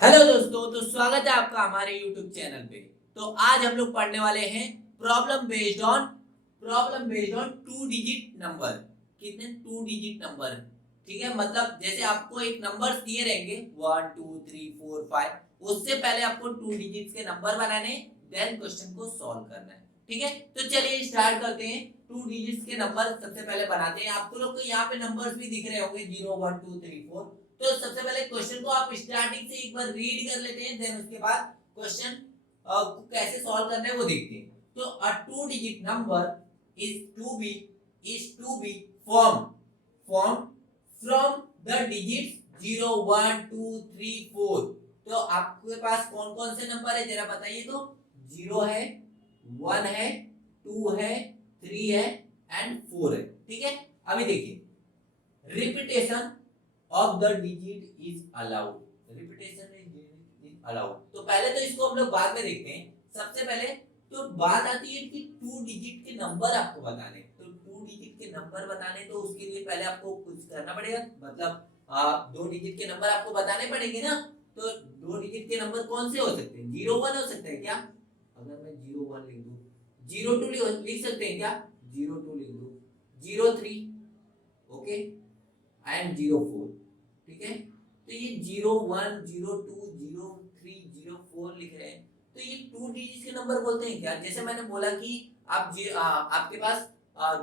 Hello दोस्तों, तो स्वागत है आपका हमारे YouTube चैनल पे। तो आज हम लोग पढ़ने वाले हैं problem based on to digit number. कितने टू डिजिट नंबर? ठीक है, मतलब जैसे आपको एक नंबर्स दिए रहेंगे 1 2 3 4 5, उससे पहले आपको टू डिजिट्स के नंबर बनाने, देन क्वेश्चन को सॉल्व करना है। ठीक है, तो चलिए स्टार्ट करते हैं। टू डिजिट्स के नंबर सबसे पहले बनाते हैं। आपको लोग को यहाँ पे नंबर्स भी दिख रहे होंगे 0 1 2 3 4। तो सबसे पहले क्वेश्चन को आप स्टार्टिंग से एक बार रीड कर लेते हैं, देन उसके बाद क्वेश्चन को कैसे सॉल्व करना है वो देखते हैं। तो a two digit number is to be form from the digits 0 1 2 3 4। तो आपके पास कौन कौन से नंबर है जरा बताइए। तो 0 है, 1 है, 2 है, 3 है एंड 4 है। ठीक है, अभी देखिए, repetition of the digit is allowed. Repetition is allowed. तो पहले तो इसको हम लोग बाद में देखते हैं। सबसे पहले तो बात आती है कि टू डिजिट के नंबर आपको बताने। तो टू डिजिट के नंबर बताने तो उसके लिए पहले आपको कुछ करना पड़ेगा, मतलब दो डिजिट के नंबर आपको बताने पड़ेंगे ना। तो दो डिजिट के नंबर कौन से हो सकते हैं? 0 1 हो सकता है क्या? अगर मैं 0 1 लिख दूं, 0 2 लिख सकते हैं क्या? 0 2 लिख दूं, 0 3, ओके, एंड 0 4। ठीक है, तो ये 0 1 0 2 0 3 0 4 लिख रहे हैं, तो ये टू डिजिट के नंबर बोलते हैं क्या? जैसे मैंने बोला कि आपके पास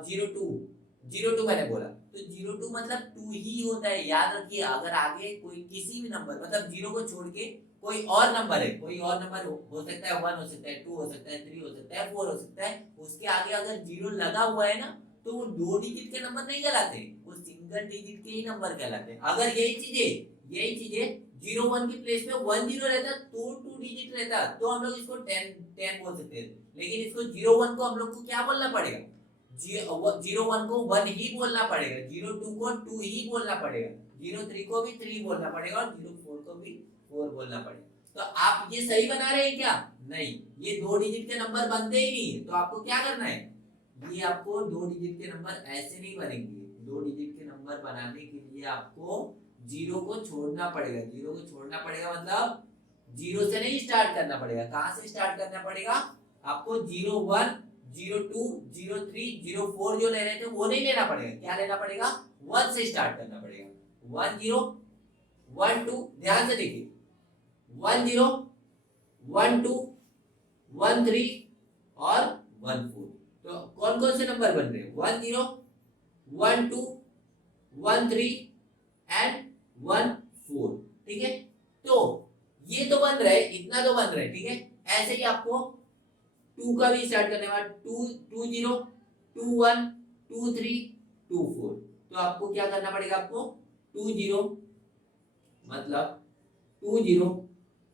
0 2 मैंने बोला, तो 0 2 मतलब 2 ही होता है। याद रखिए, अगर आगे कोई किसी भी नंबर, मतलब 0 को छोड़ के कोई और नंबर है, कोई और नंबर हो सकता है, 1 हो सकता है, 2 हो सकता है, 3 हो सकता है, 4 हो सकता है, उसके आगे अगर 0 लगा हुआ है ना, तो वो दो डिजिट के नंबर नहीं कहलाते, वो सिंगल डिजिट के ही नंबर कहलाते हैं। अगर यही चीजें 0 1 की प्लेस में 1 0 रहता तो टू डिजिट रहता, तो हम लोग इसको 10 बोल सकते हैं। लेकिन इसको 0 1 को हम लोग को क्या बोलना पड़ेगा? 0 1 को 1 ही बोलना पड़ेगा, 0 2 को 2 ही बोलना पड़ेगा, 0 3 को भी 3 बोलना पड़ेगा और 0 4 को भी 4 बोलना पड़ेगा। तो आप ये सही बना रहे हैं क्या? नहीं, ये दो डिजिट के नंबर बनते ही नहीं है। तो आपको क्या करना है, ये आपको दो डिजिट के नंबर ऐसे नहीं बनेंगे। दो डिजिट के नंबर बनाने के लिए आपको जीरो को छोड़ना पड़ेगा। जीरो को छोड़ना पड़ेगा मतलब जीरो से नहीं स्टार्ट करना पड़ेगा। कहां से स्टार्ट करना पड़ेगा? आपको 0 1 0 2 0 3 0 4 जो ले रहे थे वो नहीं लेना पड़ेगा। क्या लेना पड़ेगा? 1 से स्टार्ट करना पड़ेगा। 1 0 1 2, ध्यान से देखिए, 1 0 1 2 1 3 और 1 4। तो कौन कौन से नंबर बन रहे हैं? 1 0 1 2 1 3 एंड 1 4। ठीक है, तो ये तो बन रहा है, इतना तो बन रहा है। ठीक है, ऐसे ही आपको टू का भी स्टार्ट करने वाला, 2 2 0 2 1 2 3 2 4। तो आपको क्या करना पड़ेगा? आपको 2 0 मतलब 2 0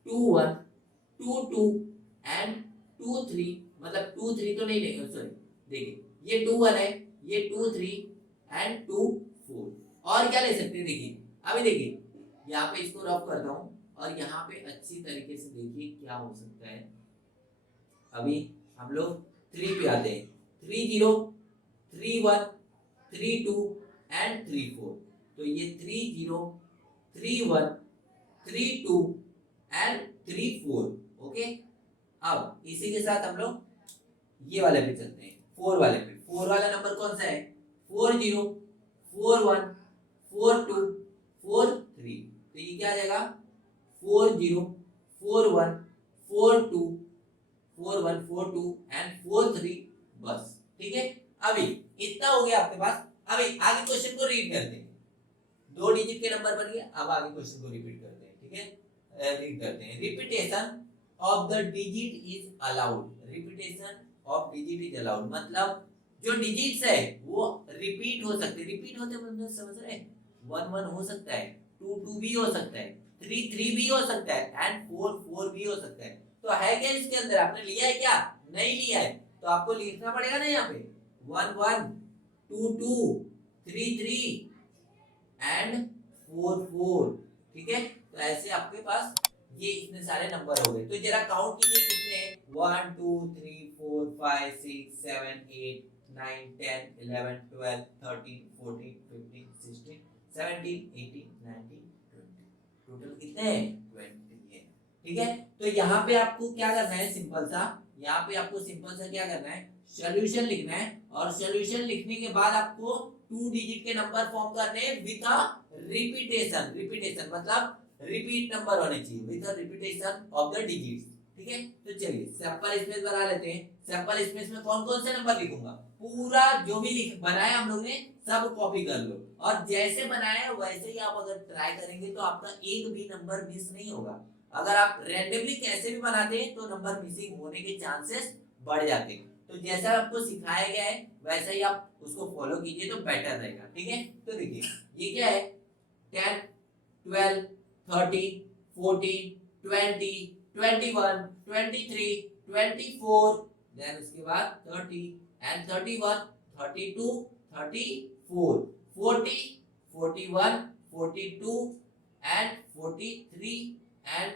2 1 2 2 एंड 2 3, मतलब 2 3 तो नहीं लेंगे, सॉरी, देखिए ये 2 1 है, ये 2 3 एंड 2 4। और क्या ले सकते हैं? देखिए, अभी देखिए यहाँ पे इसको रफ करता हूँ और यहाँ पे अच्छी तरीके से देखिए क्या हो सकता है। अभी हम लोग 3 पे आते हैं, 3 0 3 1 3 2 एंड 3 4। तो ये 3 0 3 1 3 2 एंड 3 4। ओके, अब इसी के साथ हम लोग ये वाले पे चलते हैं, 4 वाले पे। 4 वाला नंबर कौन सा है? 4 0 4 1 4 2 4 3। तो ये क्या आ जाएगा? 4 0 4 1 4 2 4 1 4 2 एंड 4 3। बस, ठीक है, अभी इतना हो गया आपके पास। अभी आगे क्वेश्चन को रीड करते हैं। दो डिजिट के नंबर बन गए, अब आगे क्वेश्चन को रिपीट करते हैं। ठीक है, रीड करते हैं। Repetition of the digit is allowed. Repetition of digit is allowed मतलब जो डिजिट्स है वो रिपीट हो सकते हैं। रिपीट होते मतलब समझ रहे हैं, 1 1 हो सकता है, 2 2 भी हो सकता है, 3 3 भी हो सकता है एंड 4 4 भी हो सकता है। तो है क्या इसके अंदर? आपने लिया है क्या? नहीं लिया है, तो आपको लिखना पड़ेगा ना यहाँ पे 1 1 2 2 3 3 एंड 4 4। ठीक है, तो ऐसे आपके पास ये इतने सारे नंबर हो गए। तो जरा काउंट कीजिए कितने हैं। 1 2 3 4 5 6 7 8 9 10 11 12 13 14 15 16 17 18 19 20। टोटल कितने हैं? 20 है। ठीक है। तो यहाँ पे आपको क्या करना है, सिंपल सा, यहाँ पे आपको सिंपल सा क्या करना है, सॉल्यूशन लिखना है, और सॉल्यूशन लिखने के बाद आपको 2 डिजिट के नंबर फॉर्म करने हैं विद अ रिपीटेशन। रिपीटेशन मतलब रिपीट नंबर होने चाहिए with a repetition of the digits. ठीक है, तो चलिए सैंपल स्पेस बना लेते हैं। सैंपल स्पेस में कौन कौन से नंबर लिखूंगा, पूरा जो भी लिख बनाया हम लोग ने सब कॉपी कर लो, और जैसे बनाया वैसे ही आप अगर ट्राई करेंगे तो आपका एक भी नंबर मिस नहीं होगा। अगर आप रैंडमली कैसे भी बनाते हैं तो नंबर मिसिंग होने के चांसेस बढ़ जाते हैं। तो जैसा आपको सिखाया गया है वैसा ही आप उसको फॉलो कीजिए तो बेटर रहेगा। ठीक है, तो देखिए ये क्या है, 10 12 13 14 20 21 23 24, देन उसके बाद 30 एंड 31 32 34 40 41 42 एंड 43 एंड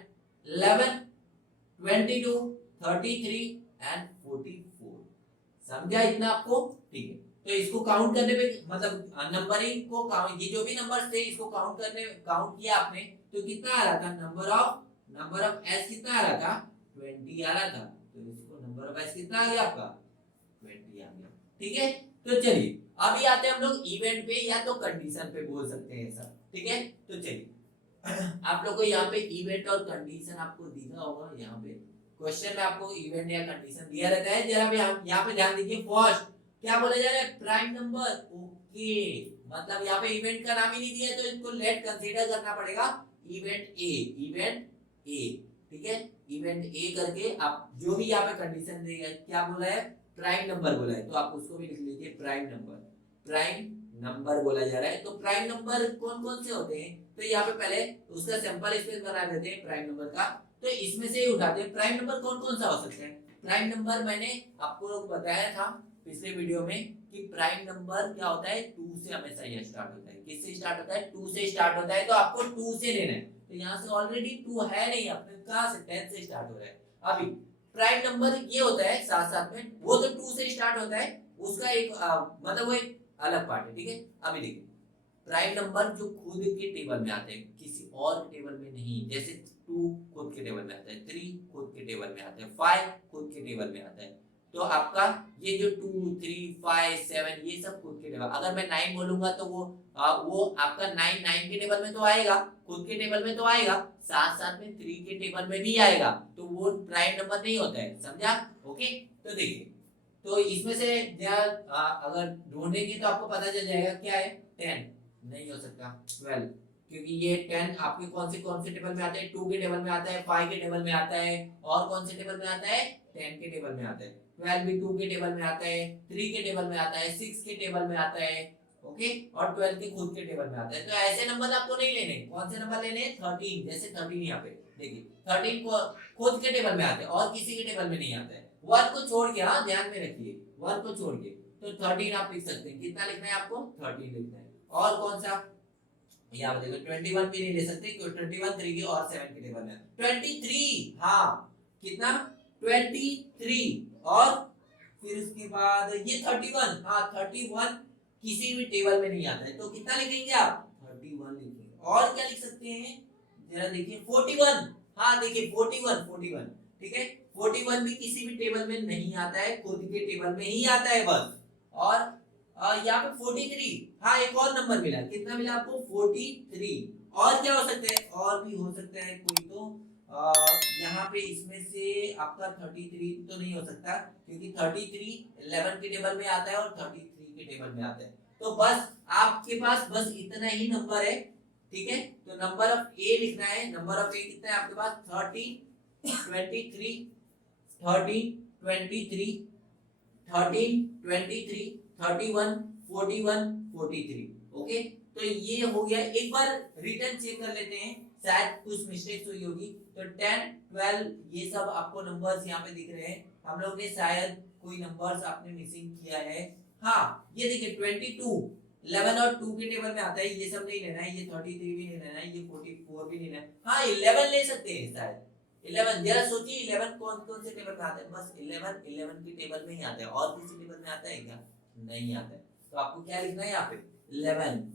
11 22 33 एंड 44। समझा इतना आपको? ठीक है, तो इसको काउंट करने पे मतलब नंबरिंग को काउंट, ये जो भी नंबर्स थे इसको काउंट किया आपने तो कितना आ रहा था, नंबर ऑफ एस कितना आ रहा था, 20 आ रहा था। तो इसको नंबर ऑफ एस कितना आ गया आपका, 20 आ गया। ठीक है, तो चलिए अभी आते हैं हम लोग इवेंट पे या तो कंडीशन पे बोल सकते हैं सर। ठीक है, तो चलिए आप लोग को यहाँ पे इवेंट और कंडीशन आपको दिखा होगा, यहाँ पे क्वेश्चन में आपको इवेंट या कंडीशन दिया रहता है। जरा भी आप यहाँ पे ध्यान दीजिए, फर्स्ट क्या बोला जा रहा है, प्राइम नंबर। ओके, मतलब यहाँ पे इवेंट का नाम ही नहीं दिया है तो इसको लेट कंसीडर करना पड़ेगा इवेंट ए, इवेंट ए। ठीक है, इवेंट ए करके आप जो भी यहाँ पे कंडीशन देगा, क्या बोला है, प्राइम नंबर बोला है, तो आप उसको भी लिख लीजिए प्राइम नंबर। प्राइम नंबर बोला जा रहा है, तो प्राइम नंबर कौन कौन से होते हैं, तो यहाँ पे पहले उसका सैंपल स्पेस बना देते हैं प्राइम नंबर का। तो इसमें से ही उठाते हैं प्राइम नंबर कौन कौन सा हो सकता है। प्राइम नंबर मैंने आपको लोग बताया था पिछले वीडियो में कि प्राइम नंबर क्या होता है, 2 से हमेशा यह स्टार्ट होता है। किससे स्टार्ट होता है, 2 से स्टार्ट होता है, तो आपको 2 से लेना है। तो यहाँ से ऑलरेडी 2 है नहीं, अपने कहाँ से 10 से स्टार्ट हो रहा है। अभी प्राइम नंबर ये होता है साथ साथ में, वो तो 2 से स्टार्ट होता है, उसका एक मतलब वो एक अलग पार्ट है। ठीक है, अभी देखिए प्राइम नंबर जो खुद के टेबल में आते हैं, किसी और टेबल में नहीं। जैसे 2 खुद के टेबल में आता है, 3 खुद के टेबल में आता है, 5 खुद के टेबल में आता है। तो आपका ये जो 2 3 5 7 ये सब खुद के टेबल, अगर मैं 9 बोलूंगा तो वो आपका 9 के टेबल में तो आएगा, खुद के टेबल में तो आएगा, साथ साथ में 3 के टेबल में भी आएगा, तो वो प्राइम नंबर नहीं होता है। समझा? ओके, तो देखिए तो इसमें से अगर ढूंढेंगे तो आपको पता चल जाएगा क्या है, 10 नहीं हो सकता, 12 क्योंकि ये 10 आपके कौन से टेबल में आते हैं, 2 के टेबल में आता है, 5 के टेबल में आता है, और कौन से टेबल में आता है, 10 के टेबल में आता है। 12 भी 2 के टेबल में आता है, 3 के टेबल में आता है, 6 के टेबल में आता है, ओके, और 12 के खुद के टेबल में आता है। तो ऐसे नंबर आपको नहीं लेने। कौन से नंबर लेने हैं, 13। जैसे 13 यहाँ पे देखिए 13 को खुद के टेबल में आते हैं और किसी के टेबल में नहीं आता है, 1 को छोड़ के, हाँ ध्यान में रखिए 1 को छोड़ के, तो 13 आप लिख सकते हैं। कितना लिखना है आपको, 13 लिखना है। और कौन सा, यहाँ देखो 21 भी नहीं ले सकते क्योंकि 21 3 के और 7 के टेबल में, 23, हाँ कितना, 23, और फिर उसके बाद ये 31, हाँ 31 किसी भी टेबल में नहीं आता है, तो कितना लिखेंगे आप, 31 लिखेंगे। और क्या लिख सकते हैं, जरा देखिए 41, हाँ देखिए 41, ठीक है, 41 भी किसी भी टेबल में नहीं आता है, खुद के टेबल में ही आता है बस। और यहाँ पे 43, हाँ एक और नंबर मिला, कितना मिला आपको, 43। और क्या हो सकता है, और भी हो सकता है कोई, तो यहाँ पे इसमें से आपका 33 तो नहीं हो सकता क्योंकि 33 11 के टेबल में आता है और 33 के टेबल में आता है। तो बस आपके पास बस इतना ही नंबर है। ठीक है, तो नंबर ऑफ ए लिखना है। नंबर ऑफ ए कितना है आपके पास, 30 23 13 23 13 23 31 41 43। ओके, तो ये हो गया। एक बार रिटर्न चेक कर लेते हैं, शायद कुछ मिस्टेक्स हुई होगी। तो 10 12 ये सब आपको नंबर्स यहाँ पे दिख रहे हैं। हम लोग ने शायद कोई नंबर्स आपने मिसिंग किया है। हाँ ये देखिए 22 11 और 2 के टेबल में आता है, ये सब नहीं लेना है, ये 33 भी नहीं लेना है, ये 44 भी नहीं लेना है। हाँ 11 ले सकते हैं शायद, 11 जरा सोचिए 11 कौन कौन से टेबल में आता है, बस 11 के टेबल में ही आता है, और किसी टेबल में आता है क्या, नहीं आता है। तो आपको क्या लिखना है यहाँ पे,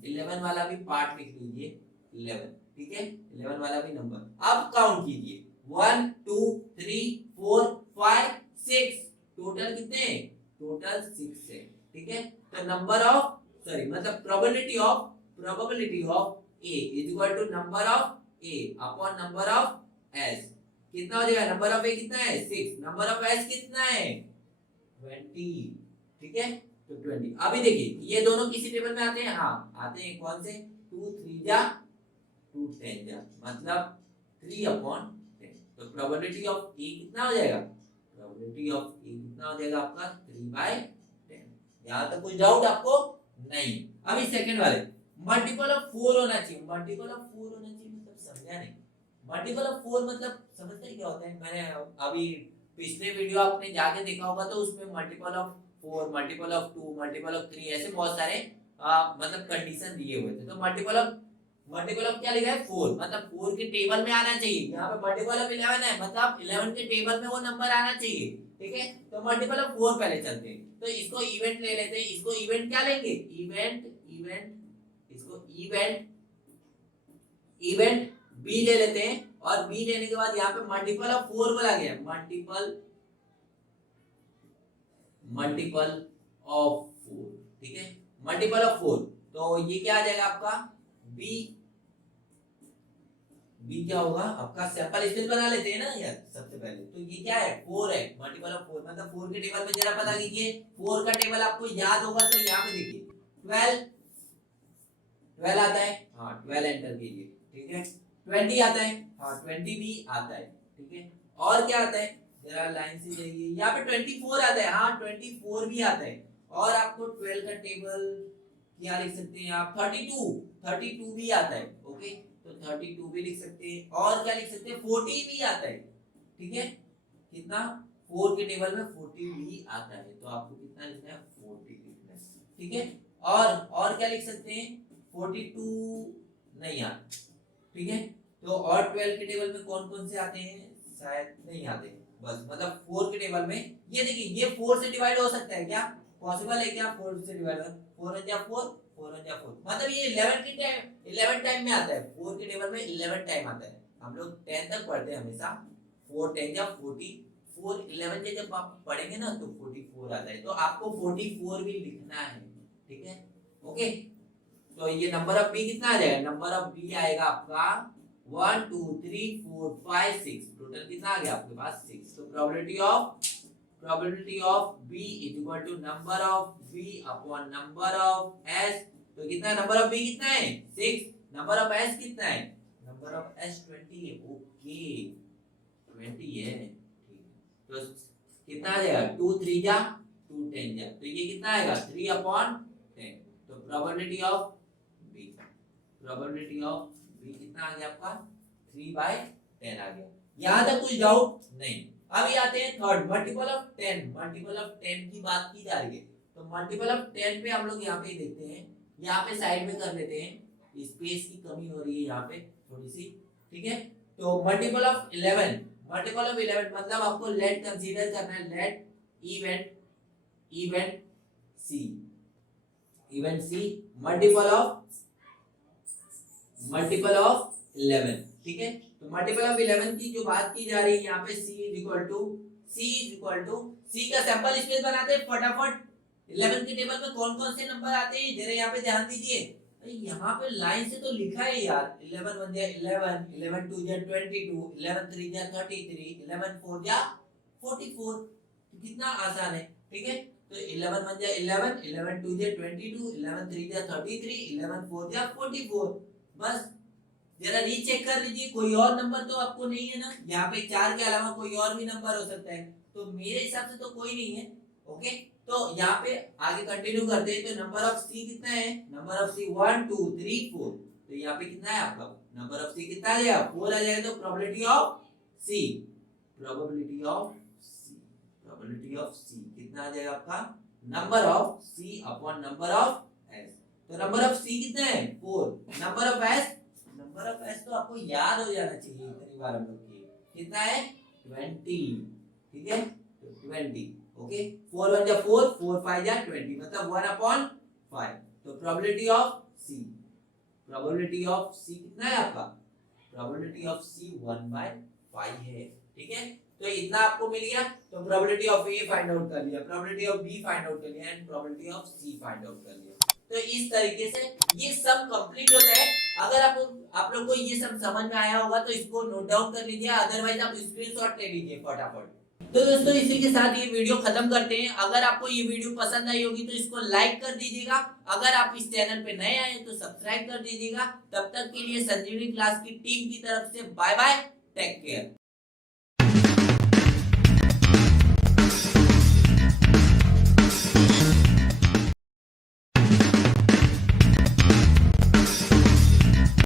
11 वाला भी पार्ट लिख लीजिए 11। ठीक है, 11 वाला भी नंबर। अब काउंट कीजिए 1 2 3 4 5 6 टोटल कितने टोटल 6 है ठीक है तो नंबर ऑफ सॉरी मतलब probability of A is equal to number of A upon number of S कितना हो जाएगा नंबर ऑफ ए कितना है 6 नंबर ऑफ एस कितना है 20 ठीक है तो 20 अभी देखिए ये दोनों किसी टेबल में आते हैं हाँ आते हैं कौन से 2 3 जा 2 10 जा मतलब 3 अपॉन 10 तो प्रोबेबिलिटी ऑफ ए कितना हो जाएगा प्रोबेबिलिटी ऑफ ए कितना हो जाएगा आपका 3/10 यहाँ तक कोई डाउट आपको नहीं अभी सेकंड वाले मल्टीपल ऑफ 4 होना चाहिए मल्टीपल ऑफ 4 होना चाहिए मतलब समझा नहीं मल्टीपल ऑफ 4 मतलब समझते हैं क्या होता है मैंने अभी पिछले वीडियो आपने जाके देखा होगा तो उसमें multiple of 4 multiple of 2 multiple of 3 ऐसे बहुत सारे मतलब कंडीशन दिए हुए थे तो मल्टीपल ऑफ क्या लिखा है 4 मतलब 4 के टेबल में आना चाहिए यहाँ पे मल्टीपल ऑफ 11 है मतलब 11 के टेबल में वो नंबर आना चाहिए ठीक है तो मल्टीपल ऑफ 4 पहले चलते हैं तो इसको इवेंट ले लेते हैं इसको इवेंट क्या लेंगे इवेंट इसको इवेंट बी ले लेते हैं और बी लेने के बाद यहाँ पे मल्टीपल ऑफ 4 बोला गया मल्टीपल ऑफ 4 ठीक है मल्टीपल ऑफ 4 तो ये क्या आ जाएगा आपका बी क्या होगा आपका सैंपल स्पेस बना लेते हैं ना यार सबसे पहले तो ये क्या है 4 है मल्टीपल ऑफ 4 मतलब 4 के टेबल में जरा पता कीजिए 4 का टेबल आपको याद होगा तो यहाँ पे देखिए 12 आता है हाँ 12 एंटर कीजिए ठीक है 20 आता है हाँ 20 भी आता है ठीक है और क्या आता है जरा लाइन से जाइए यहाँ पे 24 आता है हाँ 24 भी आता है और आपको 12 का टेबल क्या लिख सकते हैं आप 32 भी आता है ओके तो 32 भी लिख सकते हैं और क्या लिख सकते हैं 40 भी आता है ठीक है कितना 4 के टेबल में 40 भी आता है तो आपको कितना लिखना है 40 लिखना है ठीक है और क्या लिख सकते हैं 42 नहीं आता ठीक है तो और 12 के टेबल में कौन कौन से आते हैं शायद नहीं आते बस मतलब 4 के टेबल में ये देखिए ये 4 से डिवाइड हो सकता है क्या पॉसिबल है क्या 4 से डिवाइड 4 या 4 मतलब ये 11 टाइम में आता है 4 के टेबल में 11 टाइम आता है हम लोग 10 तक पढ़ते हैं हमेशा 4 10 या 40 4 11 के जब आप पढ़ेंगे ना तो 44 आता है तो आपको 44 भी लिखना है ठीक है ओके तो ये नंबर ऑफ बी कितना आ जाएगा नंबर ऑफ बी आएगा आपका 1 2 3 4 5 6 टोटल कितना आ गया आपके पास 6 तो probability of b is equal to number of b upon number of s तो कितना नंबर ऑफ b कितना है 6 नंबर ऑफ s कितना है नंबर ऑफ s 20 है ओके 20 है ठीक तो कितना आ जाएगा 2 3 जा 2 10 जा तो ये कितना आएगा 3 अपॉन 10 तो प्रोबेबिलिटी ऑफ b कितना आ गया आपका 3/10 आ गया यहां तक कुछ डाउट नहीं अभी आते हैं थर्ड मल्टीपल ऑफ 10 की बात की जा रही है तो मल्टीपल ऑफ 10 पे हम लोग यहाँ पे देखते हैं यहाँ पे साइड में कर लेते हैं स्पेस की कमी हो रही है यहाँ पे थोड़ी सी ठीक है तो मल्टीपल ऑफ 11 मतलब आपको लेट कंसीडर करना है let event C multiple of 11 ठीक है तो मल्टीपल ऑफ 11 की जो बात की जा रही है यहाँ पे c is equal to c का सैंपल स्पेस बनाते हैं फटाफट 11 के टेबल में कौन कौन से नंबर आते हैं जरा यहाँ पे ध्यान दीजिए यहाँ पे लाइन से तो लिखा है यार 11 1 जा 11 11 2 जा 22 11 3 जा 33 11 4 जा 44 तो कितना आसान है ठीक है तो 11 1 जा 11 11 2 जा 22 11 3 जा 33 11 4 जा 44 बस जरा रीचेक कर लीजिए कोई और नंबर तो आपको नहीं है ना यहाँ पे 4 के अलावा कोई और भी नंबर हो सकता है तो मेरे हिसाब से तो कोई नहीं है ओके तो यहाँ पे आगे कंटिन्यू करते हैं तो नंबर ऑफ सी कितना है नंबर ऑफ सी 1 2 3 4 तो यहाँ पे कितना है आपका नंबर ऑफ सी कितना आ जाएगा 4 आ जाएगा तो प्रोबेबिलिटी ऑफ सी कितना आ जाएगा आपका number of C upon number of S तो नंबर ऑफ सी कितना है 4 नंबर ऑफ एस तो आपको याद हो जाना चाहिए इतनी बार हम लोग की कितना है 20 ठीक है तो 20 ओके 4 1 जा 4 4 5 जा 20 मतलब 1 अपॉन 5 तो प्रोबेबिलिटी ऑफ सी कितना है आपका प्रोबेबिलिटी ऑफ सी 1/5 फाइव है। ठीक है, तो इतना आपको मिल गया। तो probability of A find out कर लिया, probability of B find out कर लिया and probability of C find out कर लिया। तो इस तरीके से ये सब कंप्लीट होता है। अगर आप लोग को ये सब समझ में आया होगा तो इसको नोट डाउन कर लीजिए, अदरवाइज आप स्क्रीनशॉट ले लीजिए फटाफट। तो दोस्तों इसी के साथ ये वीडियो खत्म करते हैं। अगर आपको ये वीडियो पसंद आई होगी तो इसको लाइक कर दीजिएगा। अगर आप इस चैनल पे नए आए तो सब्सक्राइब कर दीजिएगा। तब तक के लिए संजीवनी क्लास की टीम की तरफ से बाय बाय, टेक केयर।